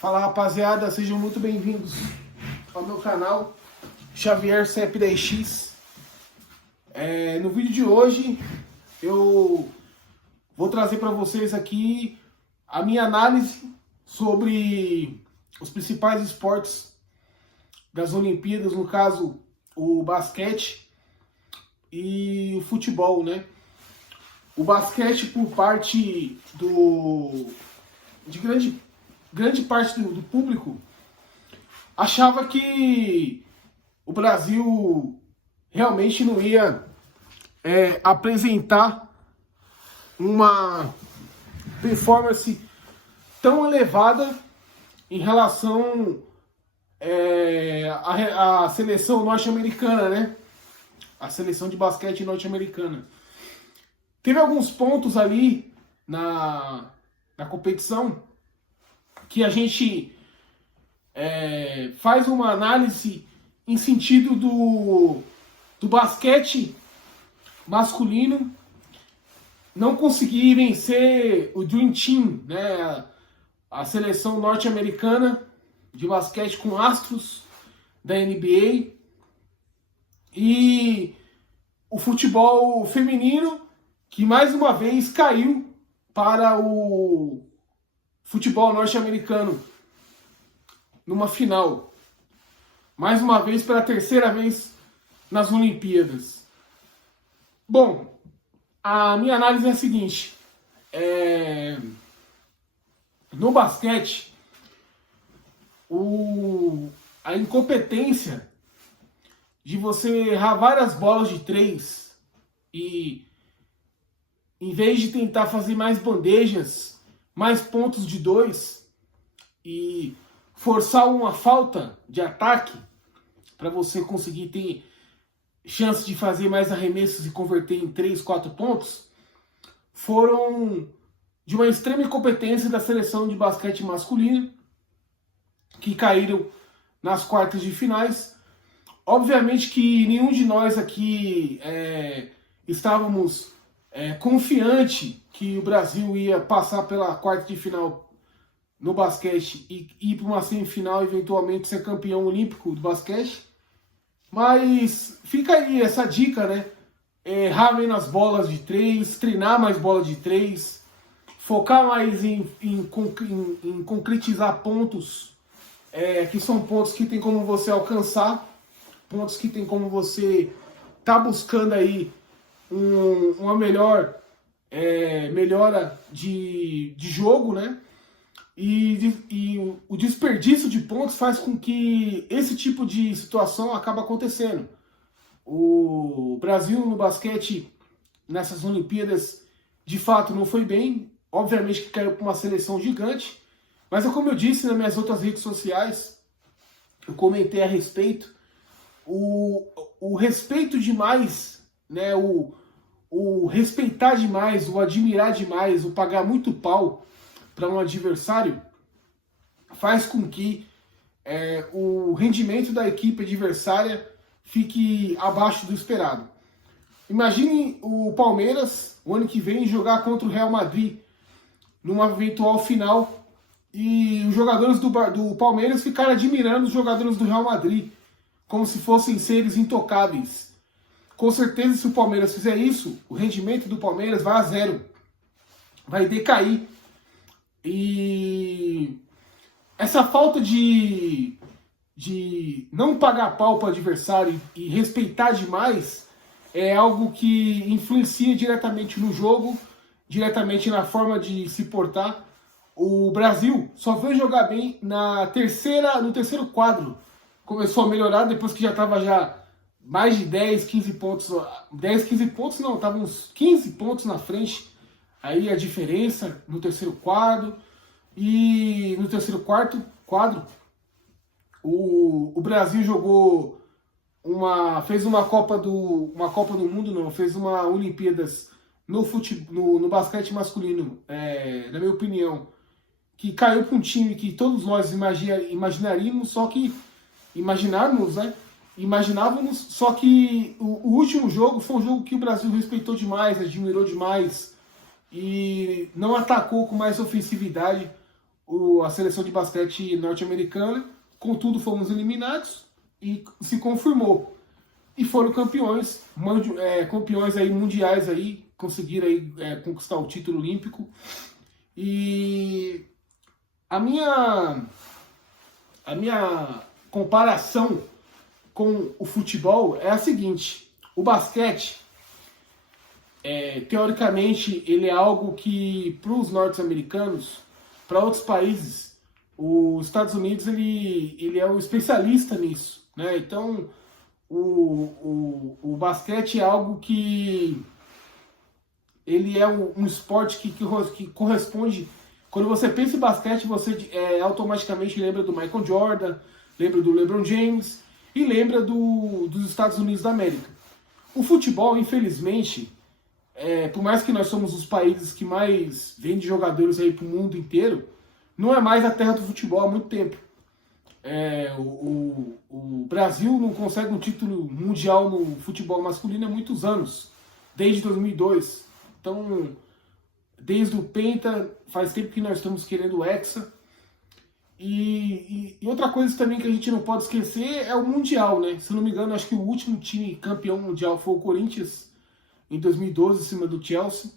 Fala rapaziada, sejam muito bem-vindos ao meu canal Xavier CP10X. No vídeo de hoje eu vou trazer para vocês aqui a minha análise sobre os principais esportes das Olimpíadas, no caso o basquete e o futebol, né? O basquete por parte de grande parte do público achava que o Brasil realmente não ia apresentar uma performance tão elevada em relação à seleção norte-americana, né? A seleção de basquete norte-americana. Teve alguns pontos ali na competição que a gente faz uma análise em sentido do basquete masculino não conseguir vencer o Dream Team, né? A seleção norte-americana de basquete com astros da NBA, e o futebol feminino que mais uma vez caiu para o futebol norte-americano numa final, mais uma vez pela terceira vez nas Olimpíadas. Bom, a minha análise é a seguinte: no basquete, a incompetência de você errar várias bolas de três e, em vez de tentar fazer mais bandejas, mais pontos de dois e forçar uma falta de ataque para você conseguir ter chance de fazer mais arremessos e converter em 3, 4 pontos, foram de uma extrema incompetência da seleção de basquete masculino, que caíram nas quartas de finais. Obviamente que nenhum de nós aqui estávamos confiante que o Brasil ia passar pela quarta de final no basquete e ir para uma semifinal, eventualmente ser campeão olímpico do basquete. Mas fica aí essa dica, né? Errar menos bolas de três, treinar mais bolas de três, focar mais em concretizar pontos, que são pontos que tem como você alcançar, pontos que tem como você tá buscando aí uma melhora de jogo, né? E o desperdício de pontos faz com que esse tipo de situação acabe acontecendo. O Brasil no basquete, nessas Olimpíadas, de fato não foi bem. Obviamente que caiu para uma seleção gigante. Mas como eu disse nas minhas outras redes sociais, eu comentei a respeito. O respeito demais, né? O respeitar demais, o admirar demais, o pagar muito pau para um adversário, faz com que o rendimento da equipe adversária fique abaixo do esperado. Imagine o Palmeiras, o ano que vem, jogar contra o Real Madrid numa eventual final e os jogadores do Palmeiras ficarem admirando os jogadores do Real Madrid como se fossem seres intocáveis. Com certeza, se o Palmeiras fizer isso, o rendimento do Palmeiras vai a zero, vai decair. E essa falta de não pagar pau para o adversário e respeitar demais é algo que influencia diretamente no jogo, diretamente na forma de se portar. O Brasil só veio jogar bem no terceiro quadro. Começou a melhorar depois que já estava mais de 10, 15 pontos. 10, 15 pontos não, estava uns 15 pontos na frente. Aí a diferença no terceiro quadro. E no terceiro quadro, o Brasil fez uma Copa do Mundo, não, fez uma Olimpíadas no basquete masculino, na minha opinião, que caiu para um time que todos nós imaginaríamos, só que imaginávamos, só que o último jogo foi um jogo que o Brasil respeitou demais, admirou demais e não atacou com mais ofensividade a seleção de basquete norte-americana, contudo fomos eliminados e se confirmou. E foram campeões, campeões aí mundiais, aí, conseguiram aí, conquistar o título olímpico. E a minha comparação com o futebol é a seguinte: o basquete, teoricamente, ele é algo que, para os norte-americanos, para outros países, os Estados Unidos ele é um especialista nisso, né? Então, o basquete é algo que ele é um esporte que corresponde. Quando você pensa em basquete, você automaticamente lembra do Michael Jordan, lembra do LeBron James e lembra dos Estados Unidos da América. O futebol, infelizmente, por mais que nós somos os países que mais vendem jogadores aí para o mundo inteiro, não é mais a terra do futebol há muito tempo. O Brasil não consegue um título mundial no futebol masculino há muitos anos, desde 2002. Então, desde o Penta, faz tempo que nós estamos querendo o Hexa. E outra coisa também que a gente não pode esquecer é o Mundial, né? Se eu não me engano, acho que o último time campeão mundial foi o Corinthians, em 2012, em cima do Chelsea.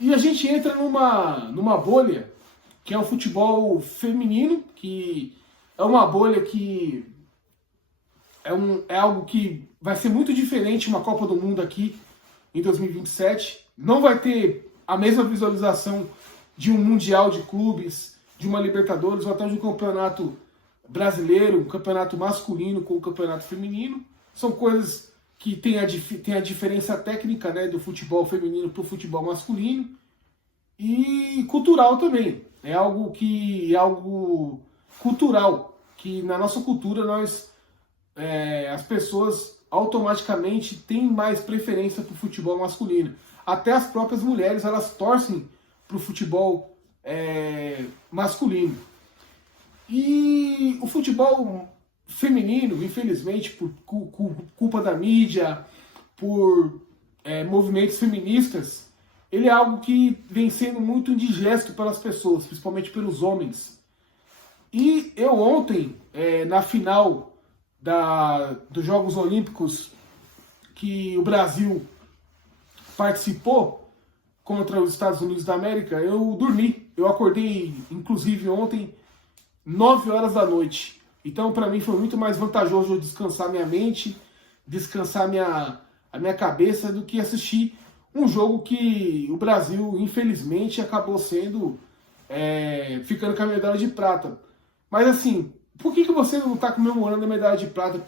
E a gente entra numa bolha, que é o futebol feminino, que é uma bolha que é algo que vai ser muito diferente uma Copa do Mundo aqui em 2027. Não vai ter a mesma visualização de um Mundial de Clubes, de uma Libertadores, ou até de um campeonato brasileiro, um campeonato masculino com o campeonato feminino. São coisas que tem a diferença técnica, né, do futebol feminino para o futebol masculino, e cultural também. É algo cultural, que na nossa cultura as pessoas automaticamente têm mais preferência para o futebol masculino. Até as próprias mulheres, elas torcem para o futebol masculino. E o futebol feminino, infelizmente, por culpa da mídia, por movimentos feministas, ele é algo que vem sendo muito indigesto pelas pessoas, principalmente pelos homens. E eu ontem, na final dos Jogos Olímpicos, que o Brasil participou contra os Estados Unidos da América, eu dormi. Eu acordei, inclusive, ontem, 9 horas da noite. Então, para mim, foi muito mais vantajoso eu descansar minha mente, descansar a minha cabeça, do que assistir um jogo que o Brasil, infelizmente, acabou ficando com a medalha de prata. Mas, assim, por que você não está comemorando a medalha de prata?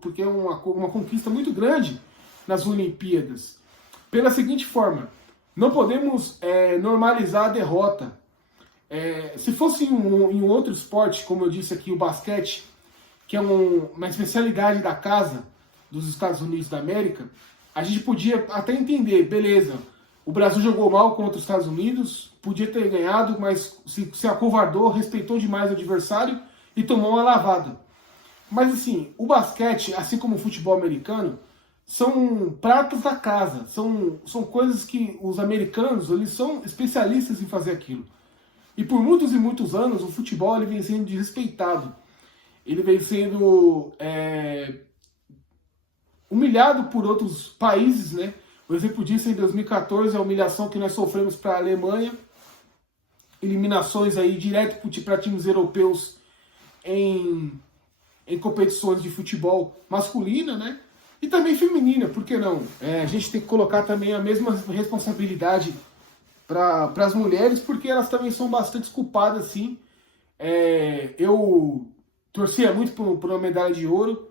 Porque é uma conquista muito grande nas Olimpíadas. Pela seguinte forma: não podemos normalizar a derrota. Se fosse em um outro esporte, como eu disse aqui, o basquete, que é uma especialidade da casa dos Estados Unidos da América, a gente podia até entender, beleza, o Brasil jogou mal contra os Estados Unidos, podia ter ganhado, mas se acovardou, respeitou demais o adversário e tomou uma lavada. Mas assim, o basquete, assim como o futebol americano, são pratos da casa, são coisas que os americanos, eles são especialistas em fazer aquilo. E por muitos e muitos anos, o futebol ele vem sendo desrespeitado. Ele vem sendo humilhado por outros países, né? O exemplo disso, em 2014, a humilhação que nós sofremos para a Alemanha, eliminações aí direto para times europeus em competições de futebol masculina, né? E também feminina, por que não? A gente tem que colocar também a mesma responsabilidade para as mulheres, porque elas também são bastante culpadas, sim. Eu torcia muito por uma medalha de ouro.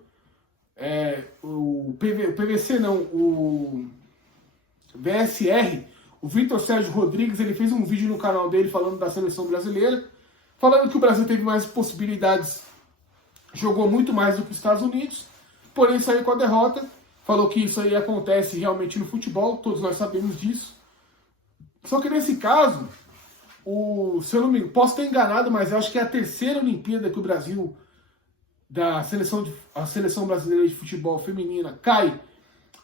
O PVC não, o VSR, o Vitor Sérgio Rodrigues, ele fez um vídeo no canal dele falando da seleção brasileira, falando que o Brasil teve mais possibilidades, jogou muito mais do que os Estados Unidos, porém saiu com a derrota. Falou que isso aí acontece realmente no futebol, todos nós sabemos disso. Só que nesse caso, se eu não me posso estar enganado, mas eu acho que é a terceira Olimpíada que o Brasil, a seleção brasileira de futebol feminina, cai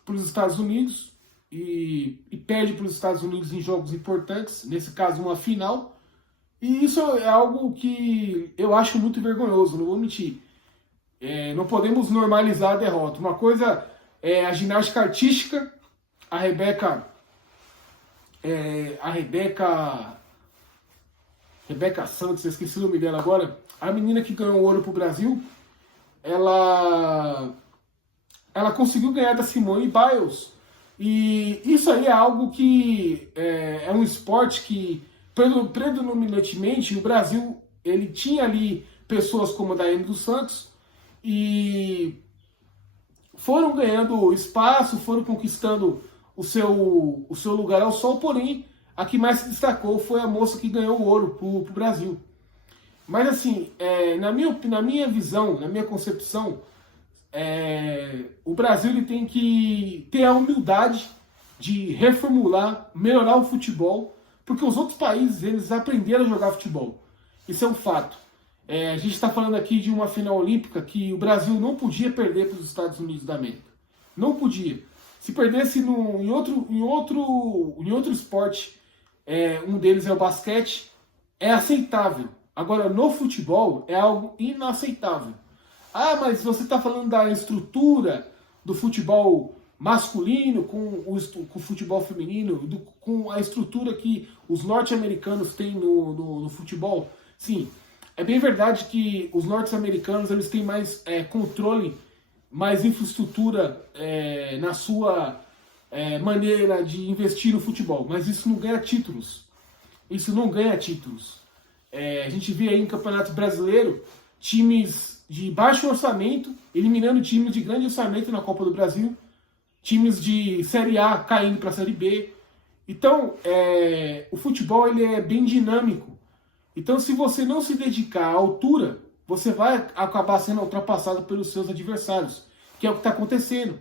para os Estados Unidos e perde para os Estados Unidos em jogos importantes, nesse caso uma final. E isso é algo que eu acho muito vergonhoso, não vou mentir. Não podemos normalizar a derrota. Uma coisa é a ginástica artística, a Rebeca, Rebeca Santos, eu esqueci o nome dela agora, a menina que ganhou o ouro pro Brasil, ela conseguiu ganhar da Simone Biles. E isso aí é algo que é um esporte que, predominantemente, o Brasil ele tinha ali pessoas como a Daiane dos Santos e foram ganhando espaço, foram conquistando o seu lugar ao sol, porém, a que mais se destacou foi a moça que ganhou o ouro pro Brasil. Mas assim, na minha visão, na minha concepção, o Brasil ele tem que ter a humildade de reformular, melhorar o futebol, porque os outros países eles aprenderam a jogar futebol. Isso é um fato. A gente está falando aqui de uma final olímpica que o Brasil não podia perder para os Estados Unidos da América. Não podia. Se perdesse em outro esporte, um deles é o basquete, é aceitável. Agora, no futebol, é algo inaceitável. Ah, mas você está falando da estrutura do futebol masculino com o futebol feminino, com a estrutura que os norte-americanos têm no futebol. Sim, é bem verdade que os norte-americanos eles têm mais controle, mais infraestrutura na sua maneira de investir no futebol, mas isso não ganha títulos. Isso não ganha títulos. A gente vê aí no Campeonato Brasileiro times de baixo orçamento eliminando times de grande orçamento na Copa do Brasil, times de Série A caindo para a Série B. Então, o futebol ele é bem dinâmico. Então, se você não se dedicar à altura, você vai acabar sendo ultrapassado pelos seus adversários, que é o que está acontecendo.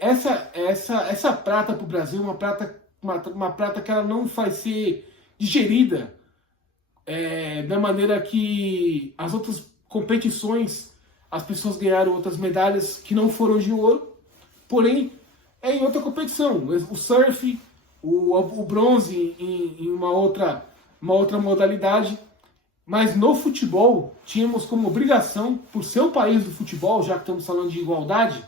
Essa prata para o Brasil é uma prata que ela não vai ser digerida da maneira que as outras competições, as pessoas ganharam outras medalhas que não foram de ouro, porém é em outra competição. O surf, o bronze em uma outra modalidade, mas no futebol tínhamos como obrigação, por ser o país do futebol, já que estamos falando de igualdade,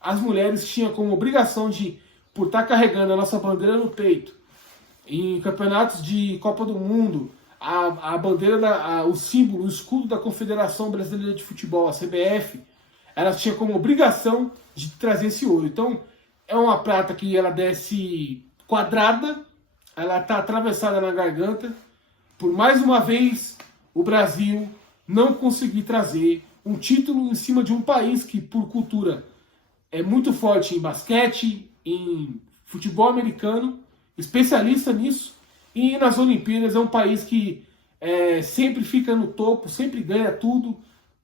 as mulheres tinham como obrigação de, por estar carregando a nossa bandeira no peito, em campeonatos de Copa do Mundo, a bandeira, o símbolo, o escudo da Confederação Brasileira de Futebol, a CBF, elas tinham como obrigação de trazer esse ouro. Então, é uma prata que ela desce quadrada, ela está atravessada na garganta, por mais uma vez o Brasil não conseguir trazer um título em cima de um país que, por cultura, é muito forte em basquete, em futebol americano, especialista nisso, e nas Olimpíadas é um país que sempre fica no topo, sempre ganha tudo,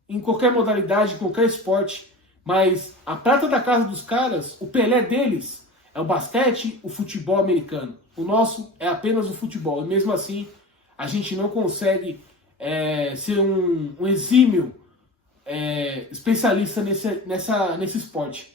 em qualquer modalidade, em qualquer esporte. Mas a prata da casa dos caras, o Pelé deles, é o basquete, o futebol americano. O nosso é apenas o futebol. E mesmo assim, a gente não consegue ser um exímio especialista nesse esporte.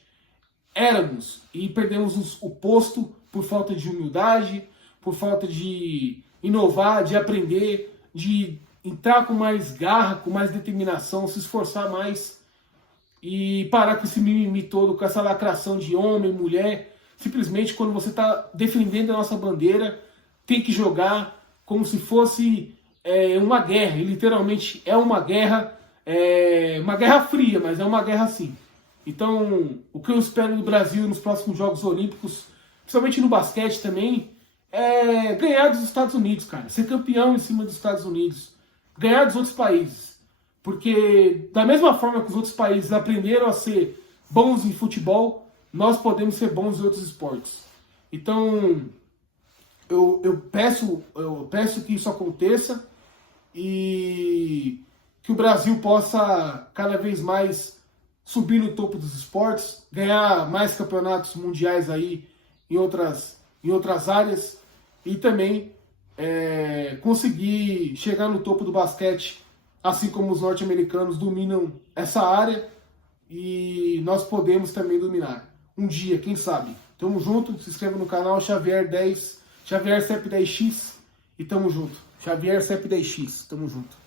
Éramos e perdemos o posto por falta de humildade, por falta de inovar, de aprender, de entrar com mais garra, com mais determinação, se esforçar mais e parar com esse mimimi todo, com essa lacração de homem, mulher. Simplesmente quando você está defendendo a nossa bandeira, tem que jogar como se fosse uma guerra. E literalmente é uma guerra fria, mas é uma guerra sim. Então, o que eu espero do Brasil nos próximos Jogos Olímpicos, principalmente no basquete também, é ganhar dos Estados Unidos, cara. Ser campeão em cima dos Estados Unidos. Ganhar dos outros países. Porque, da mesma forma que os outros países aprenderam a ser bons em futebol, nós podemos ser bons em outros esportes. Então, eu peço que isso aconteça e que o Brasil possa cada vez mais subir no topo dos esportes, ganhar mais campeonatos mundiais aí em outras áreas e também conseguir chegar no topo do basquete, assim como os norte-americanos dominam essa área e nós podemos também dominar. Um dia, quem sabe. Tamo junto, se inscreva no canal Xavier CEP10X e tamo junto. Xavier CEP10X, tamo junto.